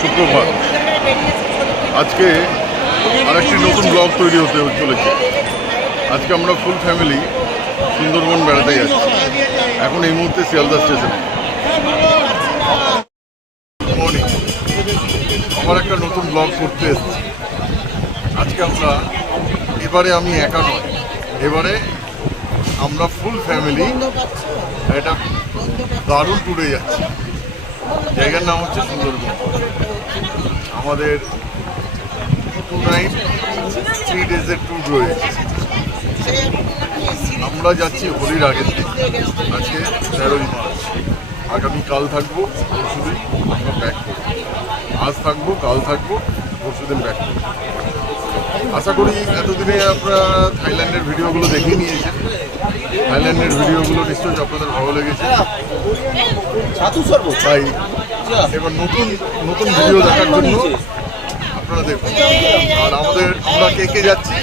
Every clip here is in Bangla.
সুপ্রভাত। আজকে আরেকটি নতুন ব্লগ তৈরি হতে চলেছে। আজকে আমরা ফুল ফ্যামিলি সুন্দরবন বেড়াতে যাচ্ছি। এখন এই মুহূর্তে শিয়ালদা স্টেশনে। আমার একটা নতুন ব্লগ করতে এসেছি। আজকে আমি একা নয়, এবারে আমরা ফুল ফ্যামিলি একটা দারুণ ট্যুরে যাচ্ছি। জায়গার নাম হচ্ছে সুন্দরবন। আমাদের 2 নাইট 3 ডেজের ট্যুর রয়েছে। আমরা যাচ্ছি হোলির আগের দিন, আজকে 13ই মার্চ। আগামীকাল থাকবো, পরশুদিন আমরা ব্যাক করবো। আজ থাকবো, কাল থাকবো, পরশুদিন ব্যাক করবো। আশা করি এতদিনে আপনারা থাইল্যান্ডের ভিডিওগুলো দেখে নিয়েছেন। থাইল্যান্ডের ভিডিওগুলো নিশ্চয়ই আপনাদের ভালো লেগেছে। তাই এবার নতুন নতুন ভিডিও দেখার জন্য আপনারা দেখুন। আর আমরা কে যাচ্ছি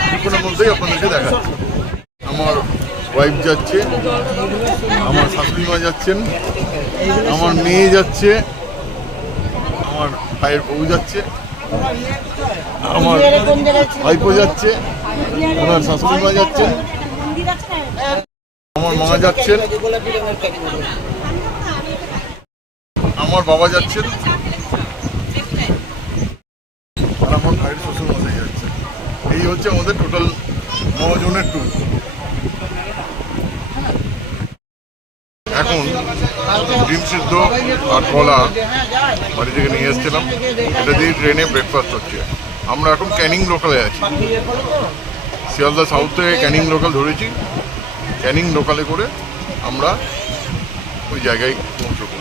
কিছুক্ষণের মধ্যেই আপনাদেরকে দেখাচ্ছি। আমার ওয়াইফ যাচ্ছে, আমার শাশুড়ি মা যাচ্ছেন, আমার মেয়ে যাচ্ছে, আমার ভাইয়ের বউ যাচ্ছে, আমার ভাইপো যাচ্ছে, ওনার শাশুড়ি মা যাচ্ছেন, আমার মা যাচ্ছেন, আমার বাবা যাচ্ছেন, আর আমার ভাইয়ের শ্বশুর মশাই যাচ্ছে। এই হচ্ছে আমাদের টোটাল 9 জনের ট্যুর। এখন ডিম সিদ্ধ আর কলা বাড়ি থেকে নিয়ে এসেছিলাম, এটা দিয়ে ট্রেনে ব্রেকফাস্ট হচ্ছে। আমরা এখন ক্যানিং লোকালে আছি। শিয়ালদা সাউথ থেকে ক্যানিং লোকাল ধরেছি। ক্যানিং লোকালে করে আমরা ওই জায়গায় পৌঁছবো।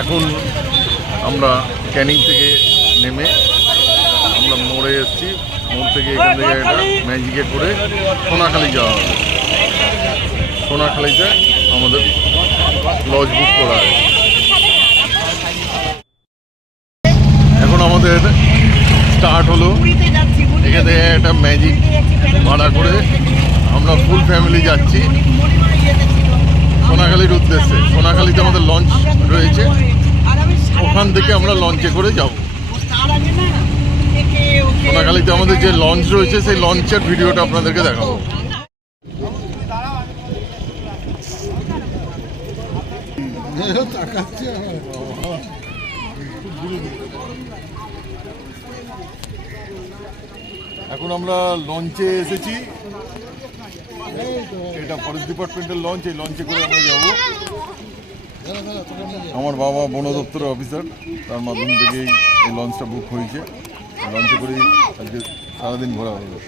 এখন আমরা ক্যানিং থেকে নেমে আমরা মোড়ে এসেছি। মোড় থেকে এখান থেকে একটা ম্যাজিকে করে সোনাখালি যাওয়া হবে। সোনাখালিতে আমাদের লজ বুক করা আছে। এখন আমাদের স্টার্ট হলো। এখান থেকে একটা ম্যাজিক ভাড়া করে আমরা ফুল ফ্যামিলি যাচ্ছি সোনাখালির উদ্দেশ্যে। সোনাখালিতে আমাদের লঞ্চ রয়েছে, ওখান থেকে আমরা লঞ্চে করে যাব। সোনাখালিতে আমাদের যে লঞ্চ রয়েছে সেই লঞ্চের ভিডিওটা আপনাদেরকে দেখাবো। এখন আমরা লঞ্চে এসেছি। এটা ফরেস্ট ডিপার্টমেন্টের লঞ্চ। এই লঞ্চে করে আমরা যাব। আমার বাবা বন দপ্তরের অফিসার, তার মাধ্যম থেকেই এই লঞ্চটা বুক হয়েছে। লঞ্চে করেই আজকে সারাদিন ঘোরা হবে।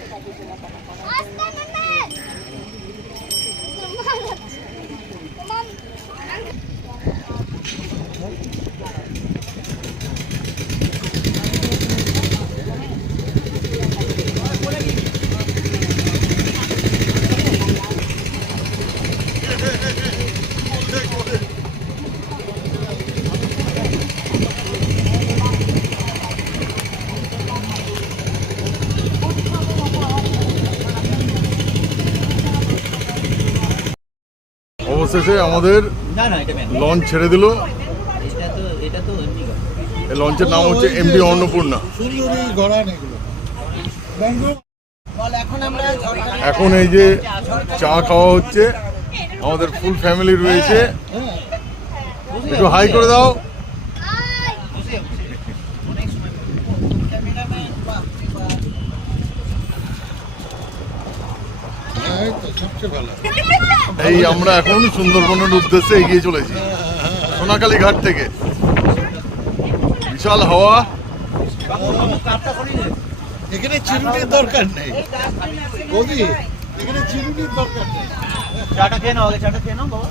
অবশেষে আমাদের লঞ্চ ছেড়ে দিল। এই লঞ্চের নাম হচ্ছে এমভি অন্নপূর্ণা। এখন এই যে চা খাওয়া হচ্ছে, আমাদের ফুল ফ্যামিলি রয়েছে। একটু হাই করে দাও। এই আমরা এখন সুন্দরবনের উদ্দেশ্যে এগিয়ে চলেছি সোনাখালি ঘাট থেকে। বিশাল হাওয়া। এখানে চিরুনির দরকার নেই, এখানে চিরুনির দরকার নেই। চাটা খেয়ে নাও, চাটা খেয়ে নাও বাবা।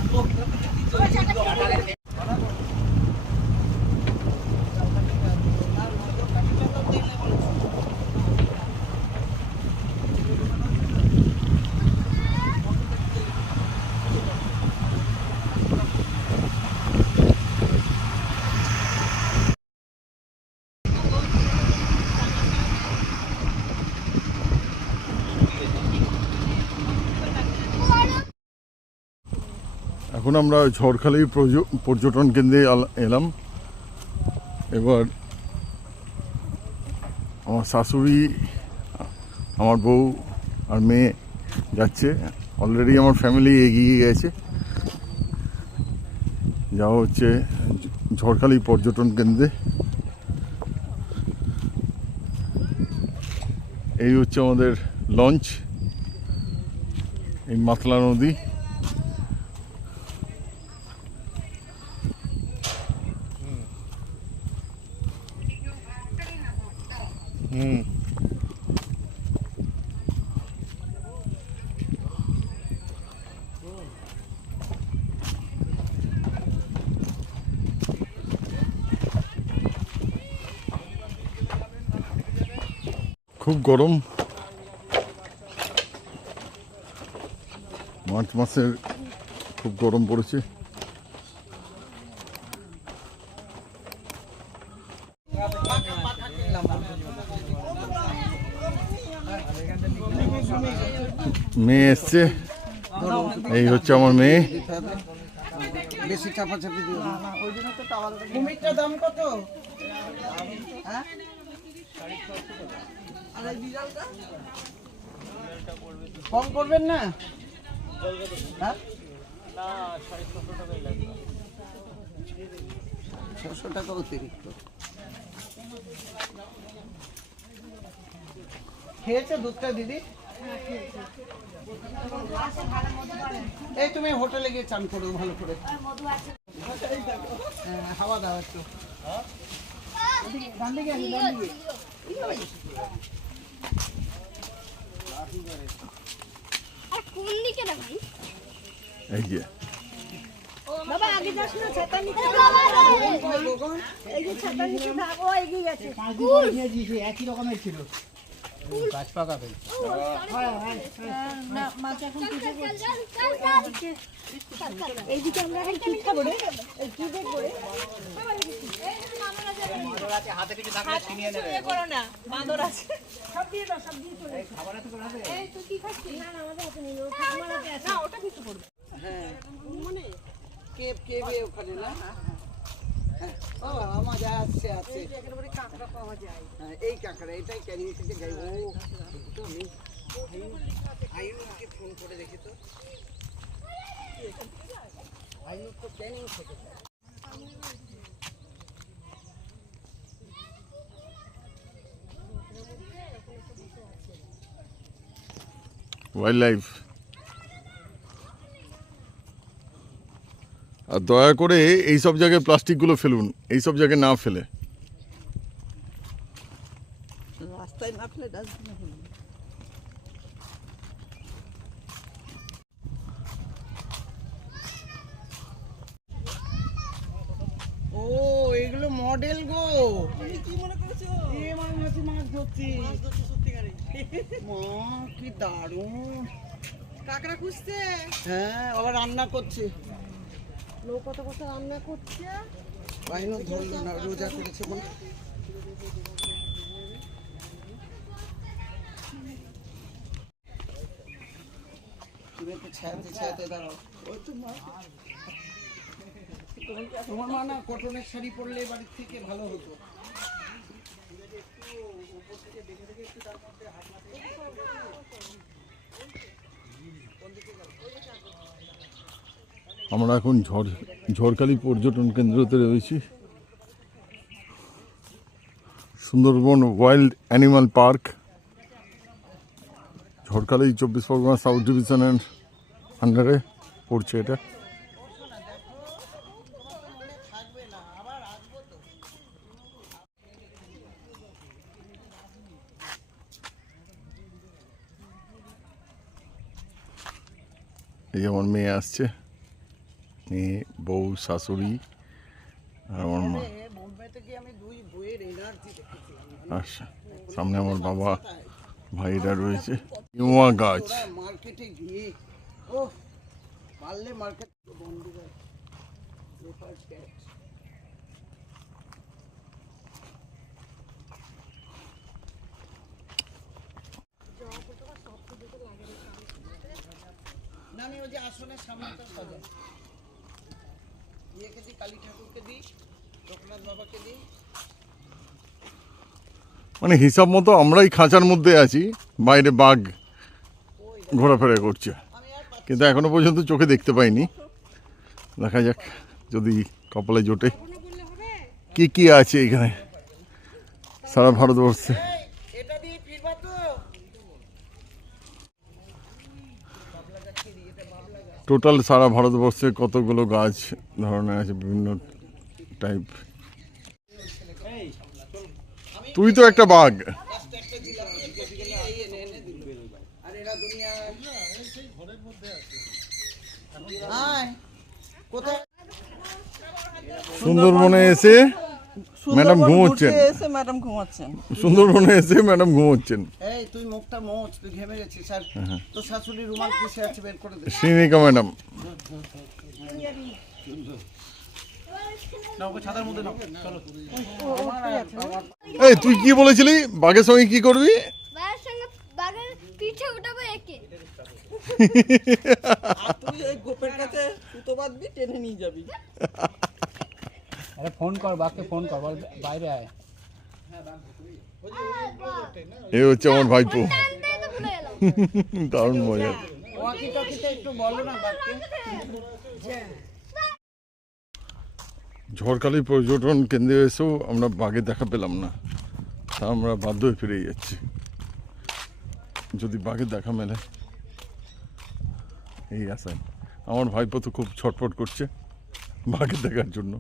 এখন আমরা ঝড়খালি পর্যটন কেন্দ্রে এলাম। এবার আমার শাশুড়ি, আমার বউ আর মেয়ে যাচ্ছে। অলরেডি আমার ফ্যামিলি এগিয়ে গেছে। যাওয়া হচ্ছে ঝড়খালি পর্যটন কেন্দ্রে। এই হচ্ছে আমাদের লঞ্চ, এই মাতলা নদী। খুব গরম, মার্চ মাসের খুব গরম পড়েছে। মেয়ে এসছে, এই হচ্ছে আমার মেয়ে। বেশি চাপাচাপি দিও না। কুমিরটার দাম কত? হ্যাঁ? আর এই বিড়ালটা? কম করবেন না? হ্যাঁ? 600 টাকা অতিরিক্ত। খেয়েছে দুধটা দিদি? এই তুমি হোটেলে গিয়ে চান করো ভালো করে। হাওয়া দাও একটু। এই যে বাবা আগে যাস না, ছাতা নিতে এই যে ছাতা নিতে থাকো, এগিয়ে গেছে। একই রকমের ছিল। গাছ পাকা ভাই। না মাছ এখন পিঠে করছে। এইদিকে আমরা এখন কি খাবো রে? কি দেখবো রে? হাতে কিছু থাকলে ছিনিয়ে নেবে। করো না, বাঁদর আছে। সব দিয়ে দাও, সব দিয়ে চলে। খাবার আছে করে হবে? এই তুই কি খাচ্ছিস? না না আমাদের হাতে নেই, আমার হাতে আছে। না ওটা কিছু করবে। হ্যাঁ মানে কেবে ওখানে না। ও মজা আছে আছে। একেবারে কাঁকড়া পাওয়া যায়। হ্যাঁ এই কাঁকড়া এটাই ক্যানিং থেকে যাই। ও তো নেই। আইনুকে ফোন করে দেখি তো। আইনু তো ক্যানিং থেকে যায়। Wild life. আর দয়া করে এইসব জায়গায় প্লাস্টিকগুলো ফেলুন, এইসব জায়গায় না ফেলে। রাস্তায় না ফেলে ডাস্টবিনে ফেলুন। ও এগুলো মডেল গো। তুমি কি মনে করেছো? এ মাছ ধরছি। মাছ ধরছি সত্যিকারে। মা কি দারুণ। কাঁকড়া খুঁজছে। হ্যাঁ আবার রান্না করছে। লোক কত কত রান্না করছে। বাইনো ধরলো না, রোজা করেছে বলে। তুমি একটু ছায়াতে দাঁড়াও। ওই তো মা। তোমার মা না কটনের শাড়ি পরলে বাড়ির থেকে ভালো হতো। আমরা এখন ঝড়খালি পর্যটন কেন্দ্রতে রয়েছি। Sundarban wild animal park, Jharkhali 24 Pargana south ডিভিশনের আন্ডারে পড়ছে এটা। এই আমার মেয়ে আসছে, মেয়ে, বউ, শাশুড়ি আর আমার মা। বোম্বেতে গিয়ে আমি দুই বইয়ের এনার্জি দেখেছি। আচ্ছা, সামনে আমার বাবা ভাইরা রয়েছে। ইউয়া গাছ, মার্কেটে গিয়ে ও পারলে মার্কেট বন্ধ করে লেপার্ড ক্যাট। না আমি ওই যে আসনের সামনেটা সাজাই। ইয়েকে দিই, কালী ঠাকুরকে দিই, লোকনাথ বাবাকে দিই। মানে হিসাব মতো আমরাই খাঁচার মধ্যে আছি, বাইরে বাঘ ঘোরাফেরা করছে, কিন্তু এখনো পর্যন্ত চোখে দেখতে পাইনি। দেখা যাক যদি কপালে জোটে। কি কি আছে এখানে সারা ভারতবর্ষে? এটা দিয়ে ফিরবা তো? টোটাল সারা ভারতবর্ষে কতগুলো গাছ ধরনের আছে, বিভিন্ন টাইপ। তুই তো একটা বাঘ। আর এরা দুনিয়া কোথায়? সুন্দরবনে এসে ম্যাডাম ঘুমোচ্ছেন। এসে ম্যাডাম ঘুমাচ্ছেন। সুন্দরবনে এসে ম্যাডাম ঘুমোচ্ছেন। এই তুই মুখটা মোচ, তুই ঘেমে গেছিস। আর তোর শাশুড়ি রুমাল কিসে আছে বের করে দে। শ্রীনিকা ম্যাডাম। ছাতার মধ্যে নাও, চলো। এই তুই কি বলেছিলি বাঘের সঙ্গে কি করবি? বাঘের সঙ্গে বাঘের পিঠে উঠাবো একে। আর তুই এই গোপের কাছে সুতো বাঁধবি, টেনে নিয়ে যাবি। আরে ফোন কর, বাঘকে ফোন কর, বল বাইরে আয়। এ হচ্ছে আমার ভাইপো। টানতে তো ভুলে গেলাম। দারুণ মজা। ওয়াকি টকিতে একটু বলো না বাঘকে। ঝড়খালি পর্যটন কেন্দ্রে এসেও আমরা বাঘের দেখা পেলাম না, তা আমরা বাধ্য হয়ে ফিরে যাচ্ছি। যদি বাঘের দেখা মেলে এই আশায়। আমার ভাইপো তো খুব ছটফট করছে বাঘের দেখার জন্য।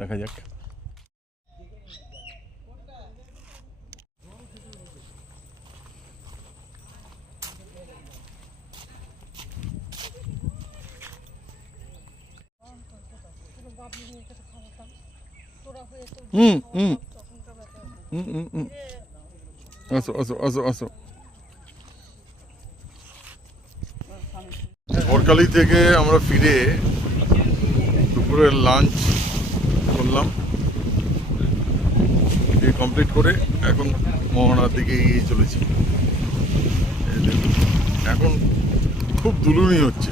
দেখা যাক। হুম হুম হুম হুম হুম আসো আসো আসো আসো। ঝড়খালি থেকে আমরা ফিরে দুপুরের লাঞ্চ করলাম, এই কমপ্লিট করে এখন মোহনার দিকে এগিয়ে চলেছি। এই দেখুন, এখন খুব দুলুনি হচ্ছে,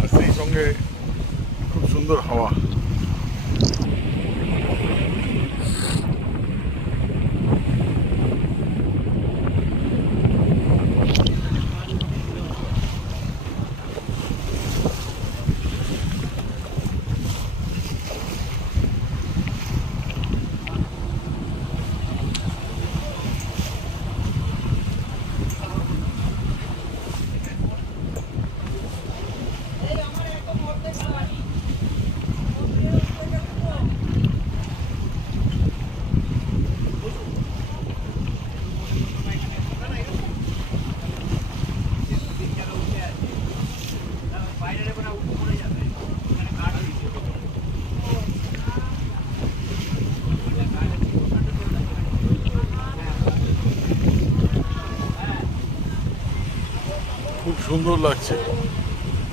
আর সেই সঙ্গে খুব সুন্দর হাওয়া। খুব সুন্দর লাগছে,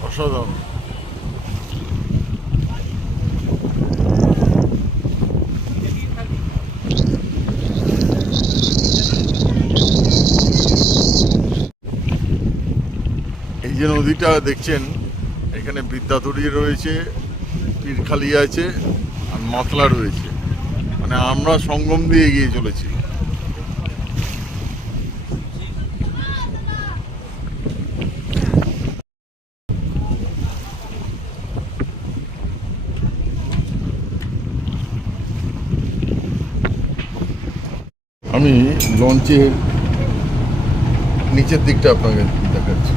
অসাধারণ। এই যে নদীটা দেখছেন, এখানে বিদ্যাধরী রয়েছে, পীরখালি আছে, আর মাতলা রয়েছে, মানে আমরা সঙ্গম দিয়ে এগিয়ে চলেছি। আমি লঞ্চের নিচের দিকটা আপনাকে দেখাচ্ছি।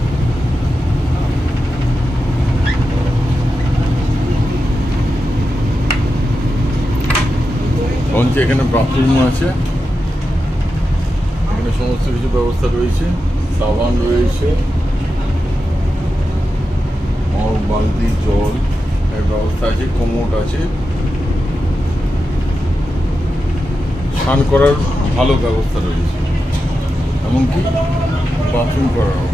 লঞ্চে এখানে বাথরুম আছে, এখানে সমস্ত কিছু ব্যবস্থা রয়েছে, সাবান রয়েছে, বালতি জল এর ব্যবস্থা আছে, কোমোট আছে, স্নান করার ভালো ব্যবস্থা রয়েছে, এমনকি বাথরুম করারও।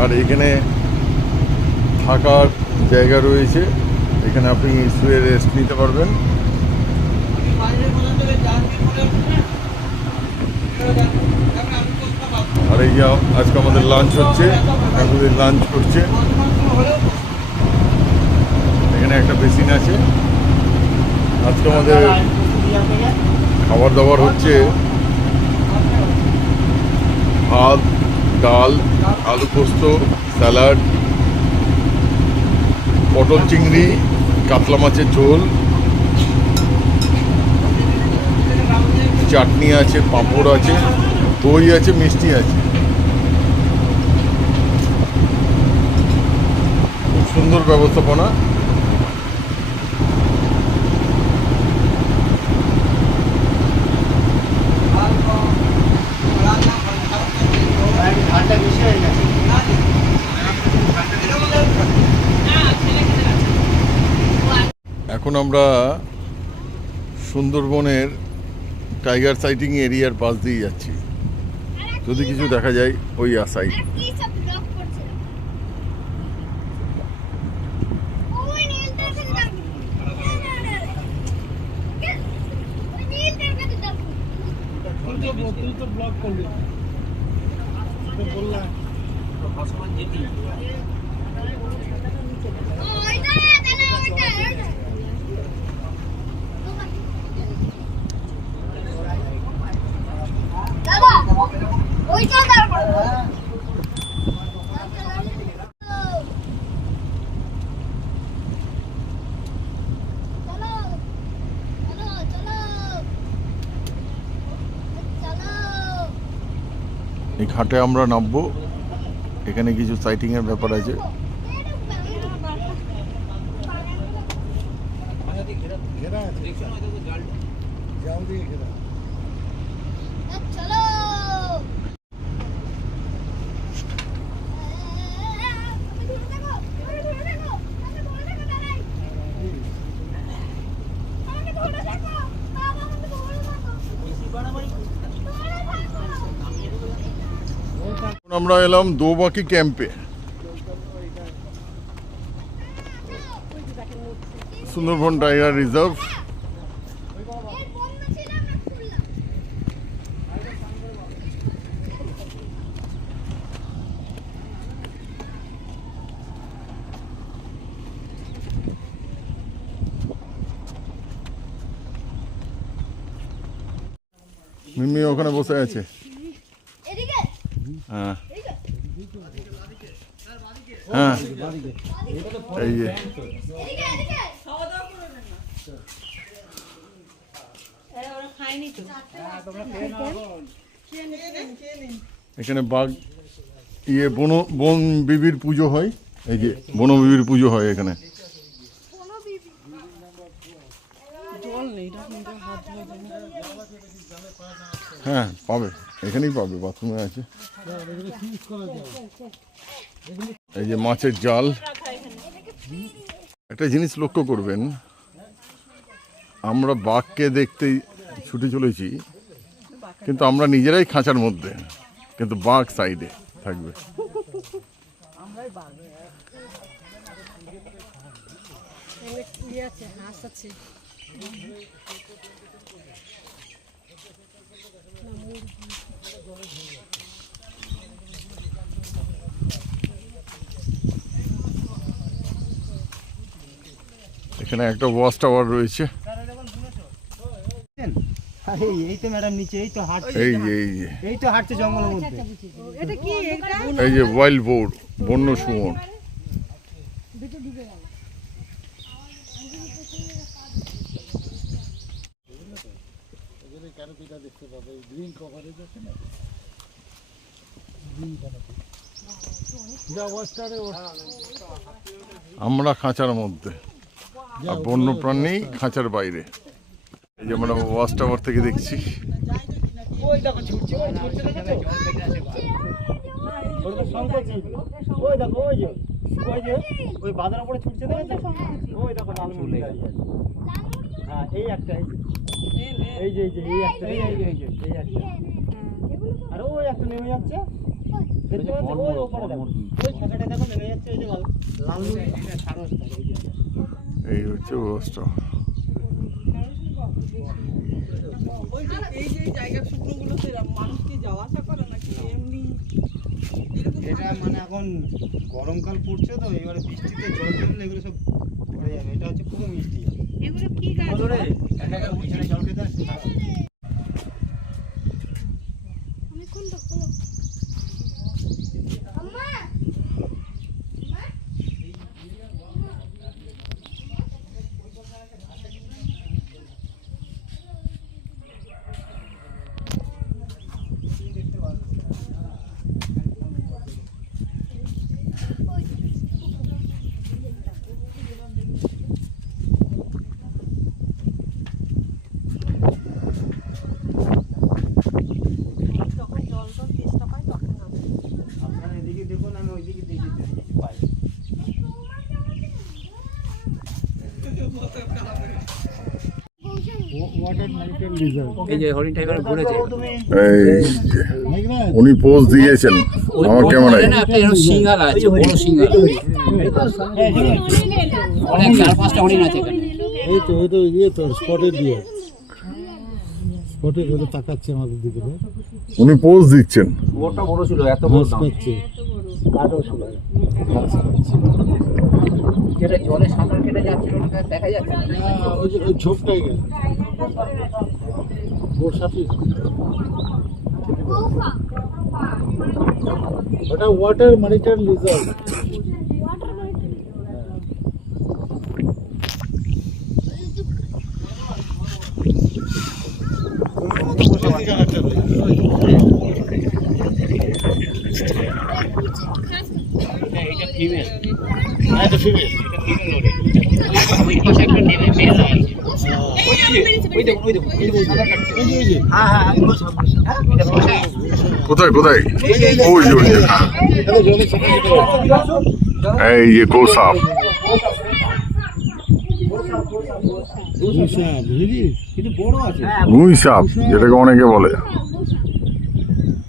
আর এখানে থাকার জায়গা রয়েছে, এখানে আপনি শুয়ে রেস্ট নিতে পারবেন, যে আজকে আমাদের লাঞ্চ হচ্ছে, ঠাকুরের লাঞ্চ করছে। এখানে একটা বেসিন আছে। আজকে আমাদের খাবার দাবার হচ্ছে ভাত, ডাল, আলু পোস্ত, স্যালাড, পটল চিংড়ি, কাতলা মাছের ঝোল, চাটনি আছে, পাঁপড় আছে, দই আছে, মিষ্টি আছে। খুব সুন্দর ব্যবস্থাপনা। এখন আমরা সুন্দরবনের টাইগার সাইটিং এরিয়ার পাশ দিয়ে যাচ্ছি। যদি কিছু দেখা যায় ওই আশাই। কি সব ব্লক করছে ওই নীলটার কাছে যাবো ওই নীলটার কাছে যাবো তুই তো ব্লক করলি তো বললাম ওইটা দাদা ওইটা দাদা ওইটা তারপর চলো চলো চলো চলো এই ঘাটে আমরা নামবো। এখানে কিছু সাইটিংয়ের ব্যাপার আছে। চলো এখন আমরা এলাম দোবাকি ক্যাম্পে। Sundarban tiger reserve. মিমি ওখানে বসে আছে। এদিকে হ্যাঁ হ্যাঁ এই যে এদিকে এদিকে এখানে বাঘ বন বিবির পুজো হয়। এই যে বন বিবির পুজো হয় এখানে। জল নেই এটা হাত হ্যাঁ পাবে, এখানেই পাবে, বাথরুমে আছে। এই যে মাছের জাল। একটা জিনিস লক্ষ্য করবেন, আমরা বাঘকে দেখতেই ছুটে চলেছি, কিন্তু আমরা নিজেরাই খাঁচার মধ্যে, কিন্তু বাঘ সাইডে থাকবে। এখানে একটা ওয়াচ টাওয়ার রয়েছে। এই তো ম্যাডাম নিচে এই তো হাঁটছে, এই যে এই যে এই তো হাঁটছে জঙ্গলের মধ্যে। এটা কি এটা এই যে ওয়াইল্ড বোর, বন্য শুয়োর। আমরা খাঁচার মধ্যে আর বন্য প্রাণী খাঁচার বাইরে। এই যে আমরা ওয়াচ টাওয়ার থেকে দেখছি। ওই দেখো ছুটছে, ওই ছুটছে দেখেছো? ওই তো সংকোচি। ওই দেখো ওই যে ওই বাঁধার উপরে ছুটছে দেখেছো? ওই দেখো লাল মুরগি দাঁড়িয়ে আছে। হ্যাঁ এই একটা এই যে এই একটা এই একটা। আর ওই একটা নেমে যাচ্ছে। দেখতে পাচ্ছ ওই উপরে দেখো। ওই ফাঁকাটা দেখো নেমে যাচ্ছে, এই যে লাল মুরগি ছাড়ো। এই হচ্ছে ওয়াচ টাওয়ার। এই যে জায়গা শুকনো গুলোতে মানুষ কি যাওয়া আসা করে নাকি এমনি এখন গরমকাল পড়ছে তো, এবারে বৃষ্টিতে জল জমলে এগুলো সব পড়ে যাবে। এটা হচ্ছে পুরো মিষ্টি জল। এগুলো কি গাছ? বলো রে, একা ওইখানে জল খেতে আসছিস? আমি কোনটা খোলো আম্মা যখন জল জল তেষ্টা পায় তখন নামে। আপনারা এদিকে দেখুন, আমি ওইদিকে দেখি যদি কিছু পাই। এই যে হরিণটা এখানে ঘুরেছে। এই উনি পোজ দিয়েছেন আমার ক্যামেরায়। একটা এরকম সিঙ্গাল আছে, বড় সিঙ্গাল। অনেক 4-5টা হরিণ আছে এখানে। এই তো এটা ইয়ে তো স্পটের দিয়ে স্পটের করে তাকাচ্ছে আমাদের দিকে উনি পোজ দিচ্ছেন। ওটা বড় ছিল, এত বড় ঘাস না। পাচ্ছে যেটা জলে সাঁতার কেটে যাচ্ছিল ওটা দেখা যাচ্ছে না। ওই যে ওই ঝোপটাই গেছে ওর সাথে ওটা ওয়াটার মনিটর লিজার্ড এটা ফিমেল। এটা ফিমেল ওই পাশে একটা নেমে মেল আছে। ওই দেখুন, ওই দেখুন, এই যে সাঁতার কাটছে। হ্যাঁ হ্যাঁ, ওই সামনে। হ্যাঁ, এটা বসে। কোথায় কোথায়? ওই যে ওই যে, হ্যাঁ। এটা জলে সাঁতার কেটে এই যে কৌসাপ। কিন্তু বড় আছে। রুই সাপ যেটাকে অনেকে বলে।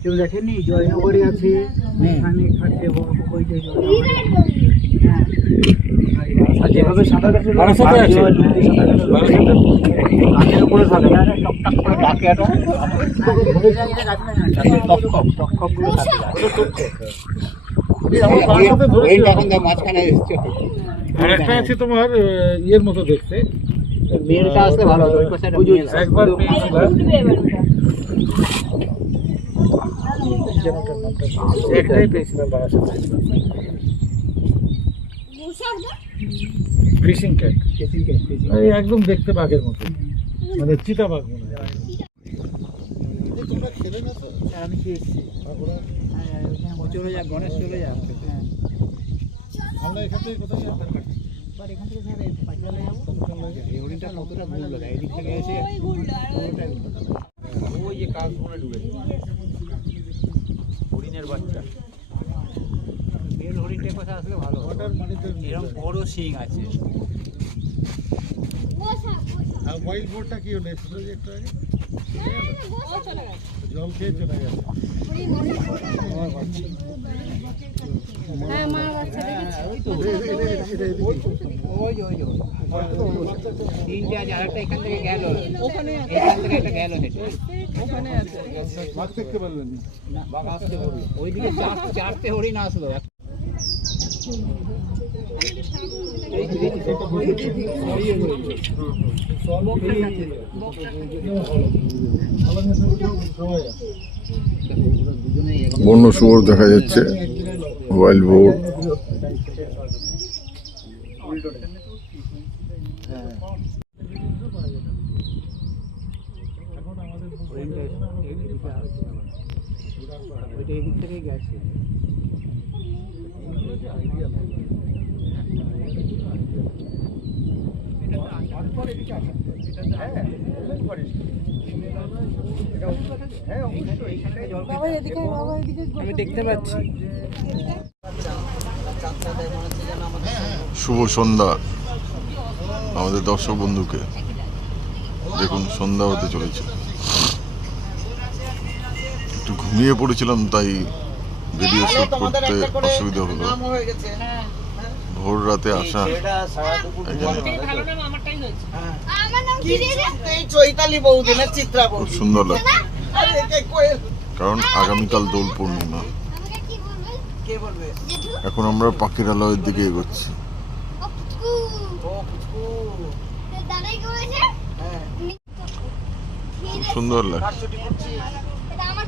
কেউ দেখেননি জয়নগরে আছে, এখানে খাটে বড় ওই যে আর যেভাবে সাঁতার কাটছে বারাসাতে আছে। গাছের উপরে থাকে না, টক টক করে ডাকে এটা। টক টক টক টক গুলো থাকে। ওই এখন যা মাঝখানে এসছে। আর একটা আছে তোমার ইয়ের মতো দেখতে মেয়েটা আসলে ভালো হতো, ওই পাশে একটা মেয়ে আছে। একবার পেয়েছিলাম একটাই পেয়েছিলাম বারাসাতে ফিশিং ক্যাট এই একদম দেখতে বাঘের মতো, মানে চিতা বাঘ মনে হয়। তোমরা খেলে না তো? আমি খেয়েছি। চলে যা, গণেশ চলে যা। আমরা এখান থেকে কোথায় যাবো? এখান থেকে ধরে পাইকালে যাবো। এই হরিণটা কতটা ঘুরলো, এদিক থেকে এসে পুরোটাই ঘুরলো। ওই যে কাজ মনে ঢুকে হরিণের বাচ্চা। মেল হরিণটার কথা আসলে ভালো হতো। ওয়াটার মনিটর এরকম বড় শিং আছে। আর হোয়াইট বোর্ডটা কি হলো? এসেছিল যে একটু আগে জল খেয়ে চলে গেছে। হ্যাঁ মা বাচ্চা দেখেছি। ওই যে তিনটে আছে, আরেকটা এখান থেকে গেল, এখান থেকে একটা গেল হেঁটে। বাঘ দেখতে পারলেন না? না, বাঘ আসতে বললো। ওইদিকে চারটে হরিণ আসলো। বন্য শুয়োর দেখা যাচ্ছে, ওয়াইল্ড বোর। ওইটা এদিক থেকে গেছে। আমি দেখতে পাচ্ছি। শুভ সন্ধ্যা আমাদের দর্শক বন্ধুকে। দেখুন সন্ধ্যা হতে চলেছে। একটু ঘুমিয়ে পড়েছিলাম, তাই ভিডিও শুট করতে অসুবিধা হলো। হয়ে গেছে। ভোর রাতে আসা, এটা সারা দুপুর এখানে ভালো নাম আমারটাই হয়েছে। আমার নাম কি রে? এই চৈতালি বৌদি না চিত্রা খুব বৌদি। সুন্দর লাগছে, আরে কে কোয়েল। কারণ আগামীকাল দোল পূর্ণিমা। আমাকে কি বলবে? কে বলবে? জেঠু এখন আমরা পাখিরালয়ের দিকে এগোচ্ছি। ও পুচকু ও পুচকু। দাদাই করেছে হ্যাঁ। খুব সুন্দর লাগে। কার ছুটি পড়ছি? এটা আমার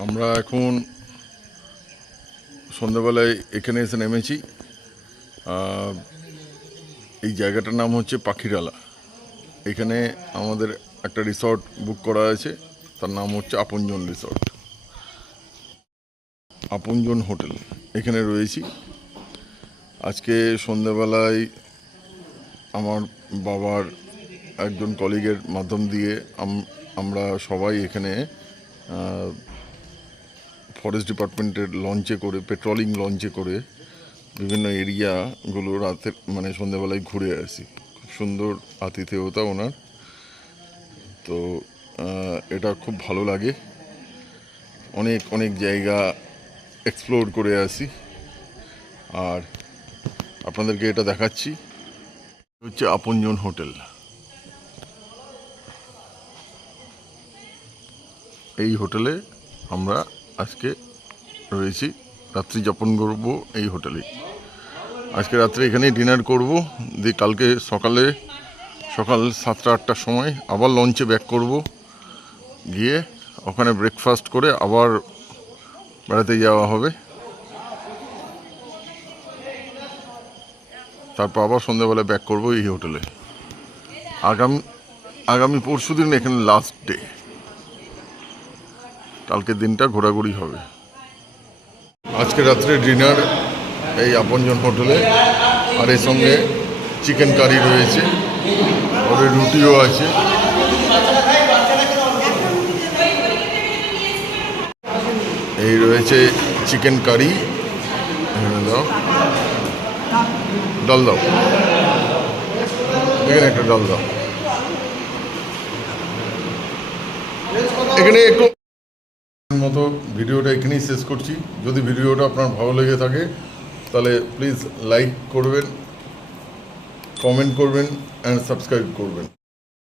আমরা এখন সন্ধ্যাবেলায় এখানে এসে নেমেছি। এই জায়গাটার নাম হচ্ছে পাখিরালা। এখানে আমাদের একটা রিসর্ট বুক করা আছে, তার নাম হচ্ছে আপনজন রিসর্ট, আপনজন হোটেল। এখানে রয়েছি। আজকে সন্ধ্যাবেলায় আমার বাবার একজন কলিগের মাধ্যম দিয়ে আমরা সবাই এখানে ফরেস্ট ডিপার্টমেন্টের লঞ্চে করে, পেট্রোলিং লঞ্চে করে বিভিন্ন এরিয়াগুলো রাতে মানে সন্ধ্যাবেলায় ঘুরে আসি। খুব সুন্দর আতিথেয়তা ওনার, তো এটা খুব ভালো লাগে। অনেক অনেক জায়গা এক্সপ্লোর করে আসি, আর আপনাদেরকে এটা দেখাচ্ছি। হচ্ছে আপনজন হোটেল। এই হোটেলে আমরা আজকে রয়েছি, রাত্রি যাপন করব এই হোটেলে। আজকে রাত্রে এখানেই ডিনার করব, দিয়ে কালকে সকাল 7টা-8টার সময় আবার লঞ্চে ব্যাক করব, গিয়ে ওখানে ব্রেকফাস্ট করে আবার বেড়াতে যাওয়া হবে। তারপর আবার সন্ধ্যাবেলা ব্যাক করব এই হোটেলে। আগামী পরশু দিন এখানে লাস্ট ডে, কালকের দিনটা ঘোরাঘুরি হবে। আজকে রাত্রে ডিনার এই আপনজন হোটেলে, আর এর সঙ্গে চিকেন কারি রয়েছে, ওর রুটিও আছে। এই রয়েছে চিকেন কারি, এখানে দাও, ডাল দাও, এখানে একটা ডাল দাও, এখানে একটু মতো ভিডিওটা এখানেই শেষ করছি। যদি ভিডিওটা আপনার ভালো লেগে থাকে তাহলে প্লিজ লাইক করবেন, কমেন্ট করবেন অ্যান্ড সাবস্ক্রাইব করবেন।